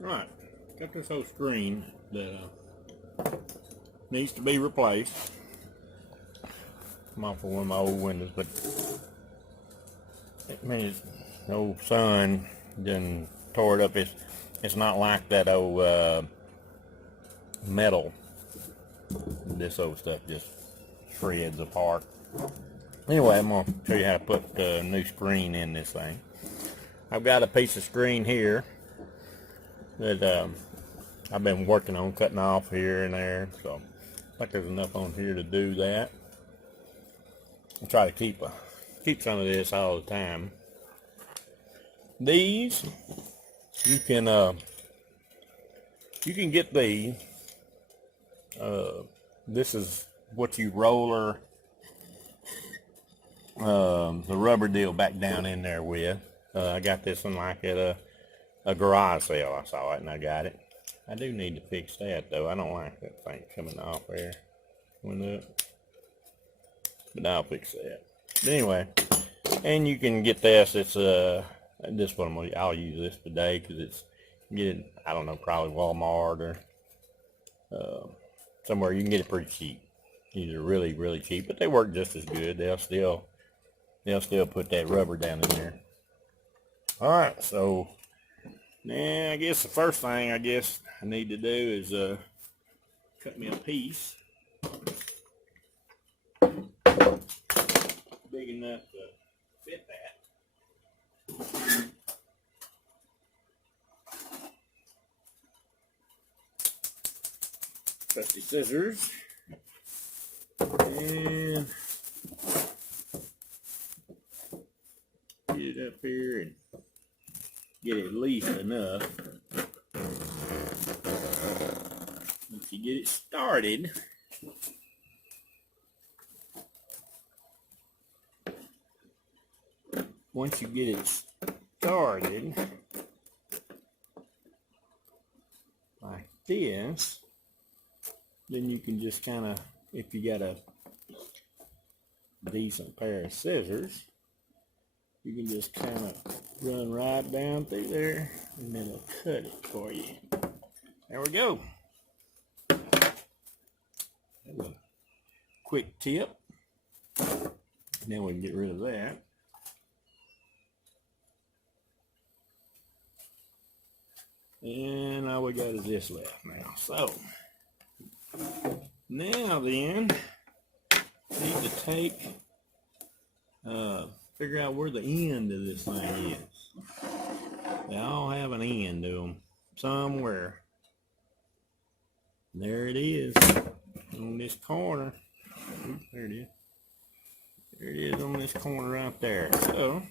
Right, got this whole screen that needs to be replaced. I'm off of one of my old windows, but I mean, the old sun done tore it up. It's not like that old metal. This old stuff just shreds apart. Anyway, I'm going to show you how to put a new screen in this thing. I've got a piece of screen here that I've been working on cutting off here and there, so I think there's enough on here to do that. I'll try to keep some of this all the time. These you can get these. This is what you roller the rubber deal back down in there with. I got this one like at a garage sale. I saw it and I got it. I do need to fix that though. I don't like that thing coming off there. But I'll fix that. But anyway, and you can get this. It's this one I'll use this today because it's I don't know, probably Walmart or somewhere you can get it pretty cheap. These are really, really cheap, but they work just as good. They'll still put that rubber down in there. All right, so now I guess the first thing I need to do is cut me a piece big enough to fit that. Trusty scissors, and get it up here and get it loose enough. Once you get it started, like this, then you can just kind of, if you got a decent pair of scissors, you can just kind of run right down through there and then it'll cut it for you. There we go. That's a quick tip. Now we can get rid of that. And all we got is this left now. So now then, need to take figure out where the end of this thing is. They all have an end to them somewhere. There it is on this corner. There it is. There it is on this corner right there. So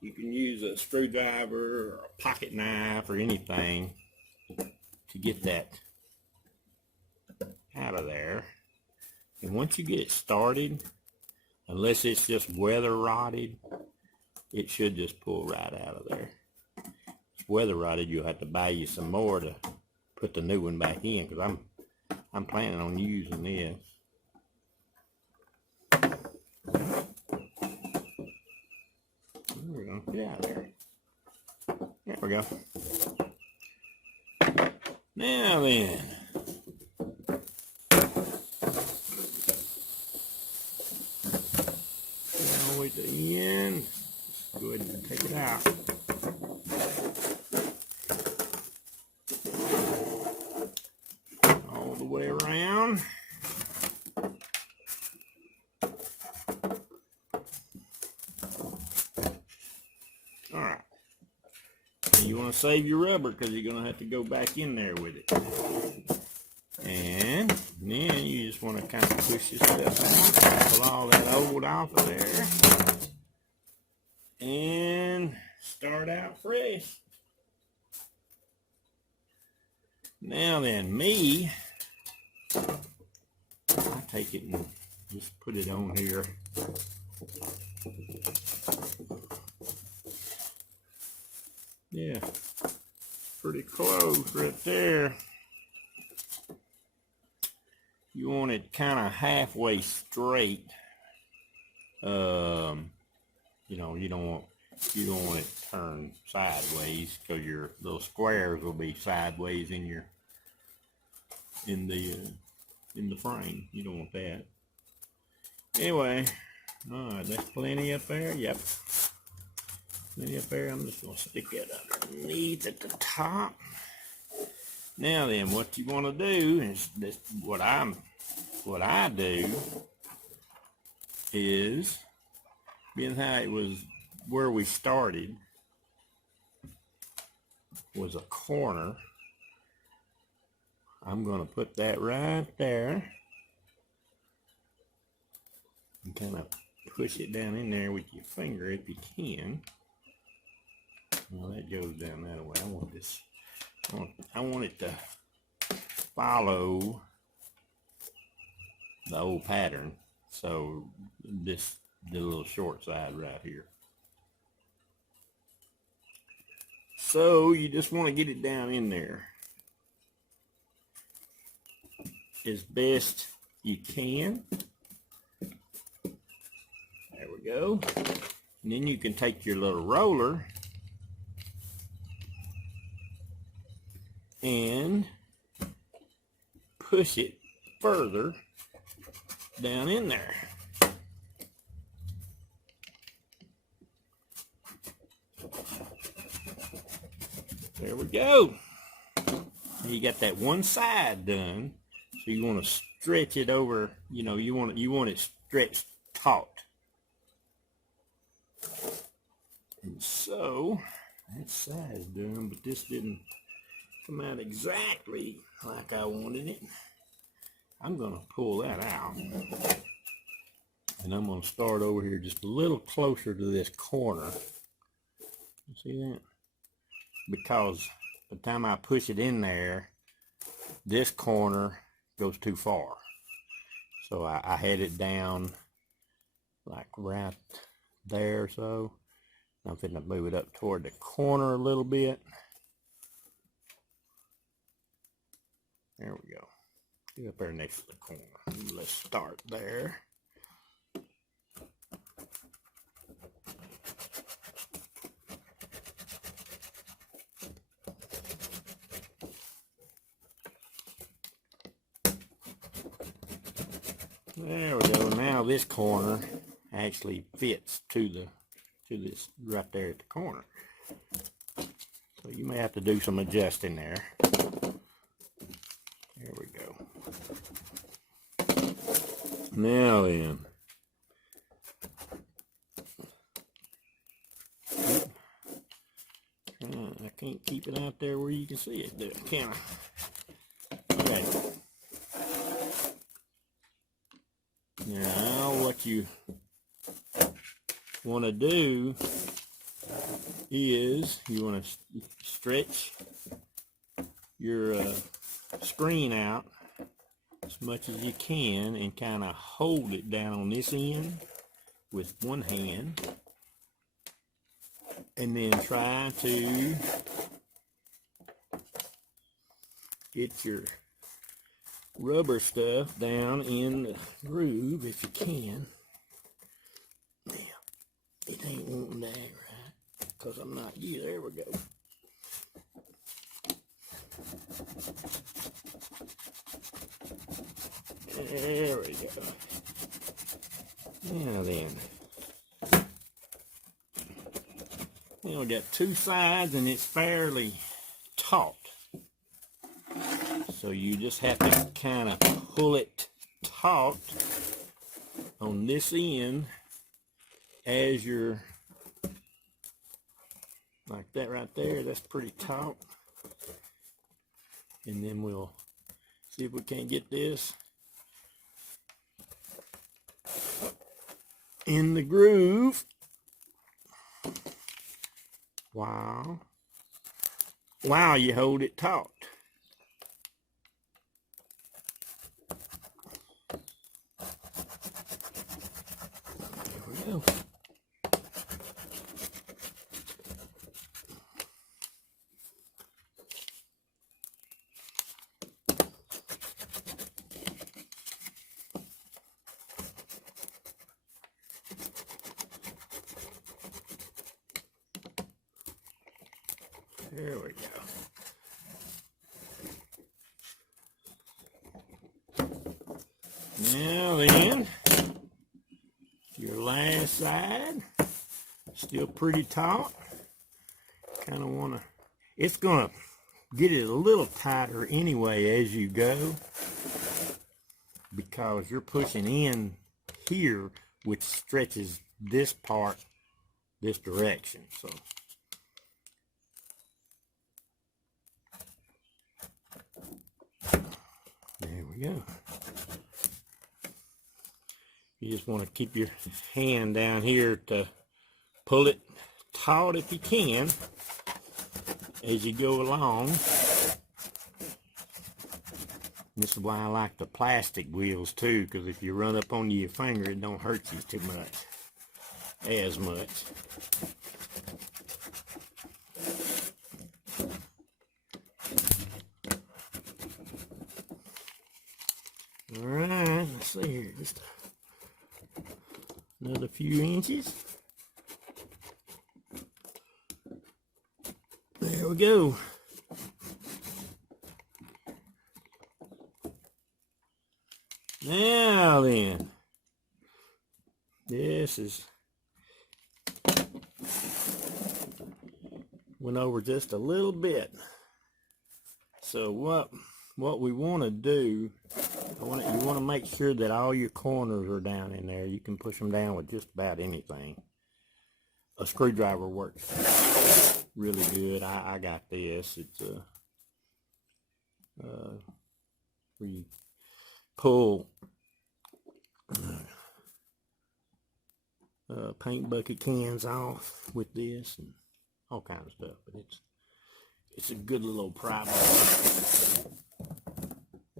you can use a screwdriver or a pocket knife or anything to get that out of there. And once you get it started, unless it's just weather rotted, it should just pull right out of there. If it's weather rotted, you'll have to buy you some more to put the new one back in, because I'm planning on using this. There we go. Get out of there. There we go. Now then, all the way to the end. Just go ahead and take it out. All the way around. Alright. You want to save your rubber because you're going to have to go back in there with it. And then you just want to kind of push this stuff out, pull all that old off of there, and start out fresh. Now then, I take it and just put it on here. Yeah, pretty close right there. You want it kind of halfway straight. You know, you don't want it turned sideways, because your little squares will be sideways in the frame. You don't want that. Anyway, all right, that's plenty up there. Yep, plenty up there. I'm just gonna stick that underneath at the top. Now then, what you want to do is this. What I do is, being how it was where we started was a corner, I'm going to put that right there and kind of push it down in there with your finger if you can. Well, that goes down that way. I want this. I want it to follow the old pattern. So the little short side right here. So you just want to get it down in there as best you can. There we go. And then you can take your little roller and push it further down in there. There we go. You got that one side done. So you want to stretch it over, you know, you want it stretched taut. And so that side's done, but this didn't come out exactly like I wanted it. I'm going to pull that out. And I'm going to start over here just a little closer to this corner. You see that? Because by the time I push it in there, this corner goes too far. So I had it down like right there or so. I'm going to move it up toward the corner a little bit. There we go. Get up there next to the corner. Let's start there. There we go. Now this corner actually fits to this right there at the corner. So you may have to do some adjusting there. There we go. Now then. I can't keep it out there where you can see it, can I? Okay. Now what you want to do is you want to stretch your screen out as much as you can and kind of hold it down on this end with one hand, and then try to get your rubber stuff down in the groove if you can. Now, it ain't wanting that right because I'm not using. There we go. There we go. Now then, we got two sides and it's fairly taut. So you just have to kind of pull it taut on this end as you're, like that right there. That's pretty taut. And then we'll see if we can't get this in the groove while you hold it taut. There we go. There we go. Now then, your last side, still pretty taut. Kind of want to, it's going to get it a little tighter anyway as you go, because you're pushing in here, which stretches this part this direction. So there we go. You just want to keep your hand down here to pull it taut if you can as you go along. This is why I like the plastic wheels too, because if you run up on your finger, it don't hurt you too much, as much. All right, let's see here, just another few inches. There we go. Now then, this is, went over just a little bit. So what we want to do, you want to make sure that all your corners are down in there. You can push them down with just about anything. A screwdriver works really good. I got this. It's where you pull paint bucket cans off with this and all kinds of stuff, but it's a good little primer.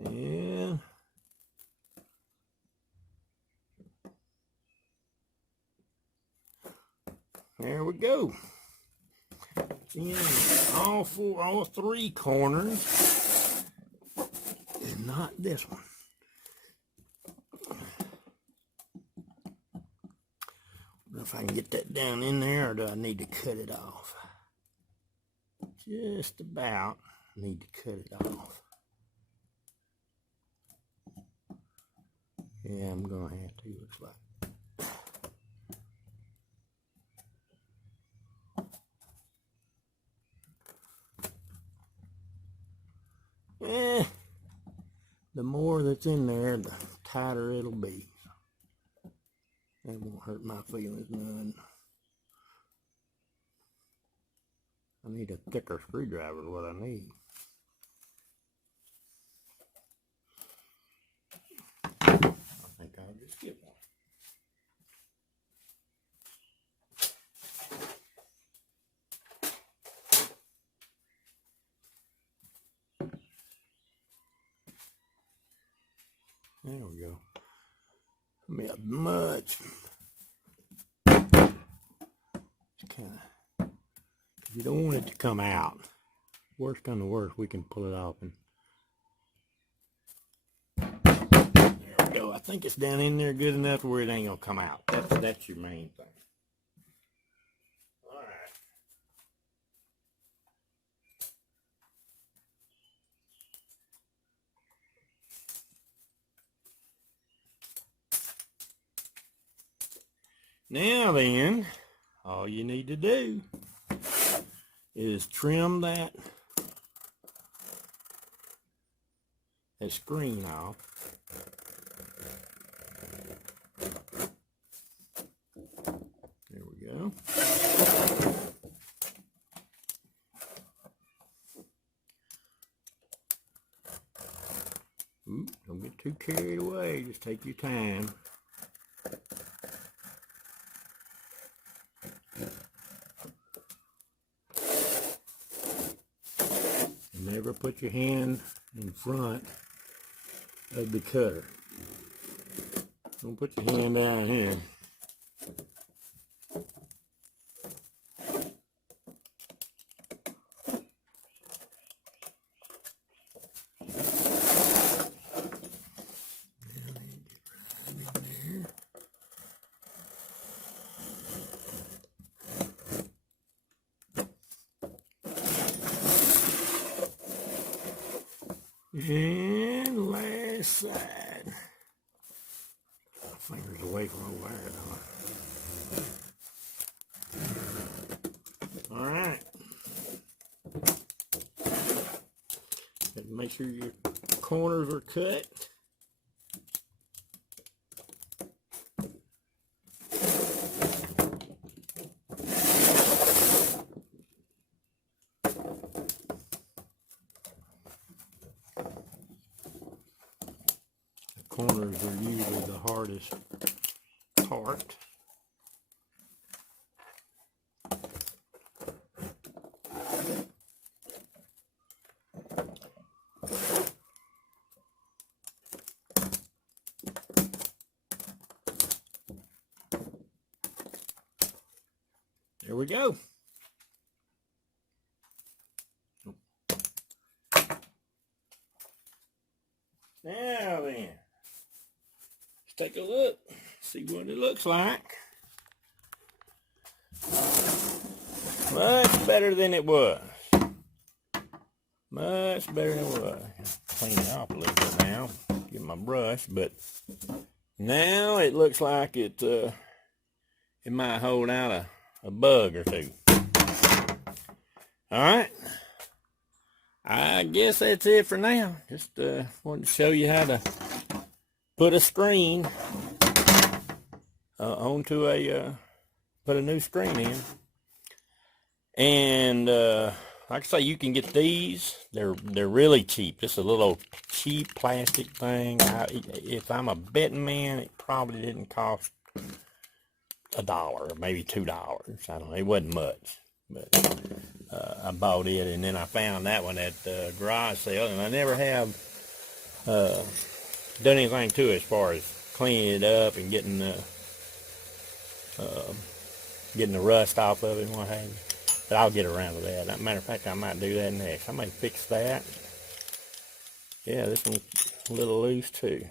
And there we go. And all three corners, and not this one. I don't know if I can get that down in there, or do I need to cut it off? Just about need to cut it off. Yeah, I'm gonna have to, looks like. The more that's in there, the tighter it'll be. That won't hurt my feelings none. I need a thicker screwdriver is what I need. I think I'll just get one. There we go. Not much. Kind of. You don't want it to come out. Worst come to worst, we can pull it off and. There we go. I think it's down in there good enough where it ain't gonna come out. That's your main thing. All right. Now then, all you need to do is trim that screen off. There we go. Ooh, don't get too carried away, just take your time. Never put your hand in front of the cutter. Don't put your hand down here. And last side. Fingers away from over there. Alright. Make sure your corners are cut. Corners are usually the hardest part. There we go. Now then, let's take a look, see what it looks like. Much better than it was. Much better than it was. Clean it off a little bit now. Get my brush, but now it looks like it might hold out a bug or two. All right. I guess that's it for now. Just wanted to show you how to put a screen onto put a new screen in. And like I say, you can get these. They're really cheap. Just a little cheap plastic thing. If I'm a betting man, it probably didn't cost $1 or maybe $2. I don't know. It wasn't much, but I bought it, and then I found that one at the garage sale, and I never have done anything to it as far as cleaning it up and getting the rust off of it and what have you. But I'll get around to that. As a matter of fact, I might do that next. I may fix that. Yeah, this one's a little loose too.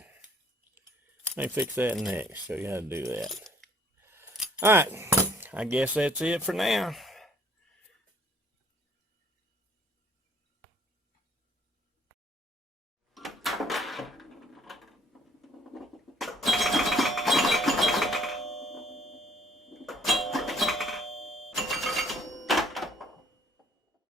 I may fix that next, so you got to do that. All right, I guess that's it for now.